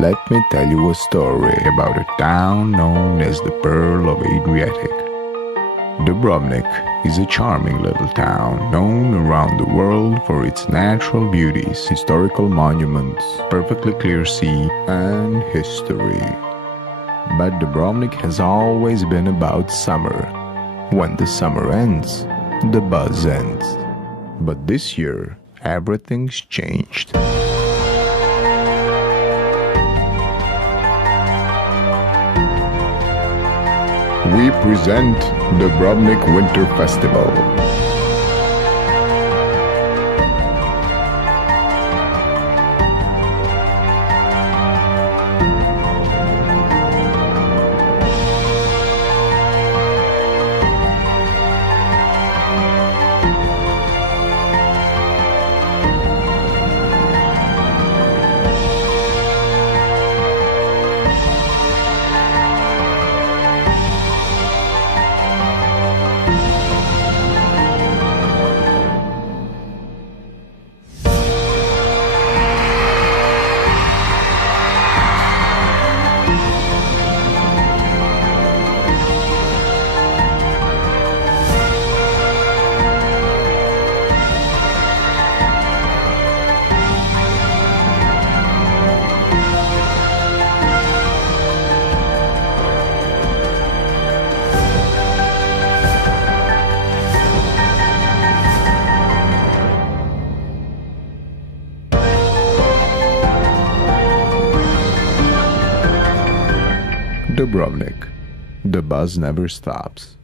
Let me tell you a story about a town known as the Pearl of Adriatic. Dubrovnik is a charming little town known around the world for its natural beauties, historical monuments, perfectly clear sea, and history. But Dubrovnik has always been about summer. When the summer ends, the buzz ends. But this year, everything's changed. We present the Dubrovnik Winter Festival. Dubrovnik. The buzz never stops.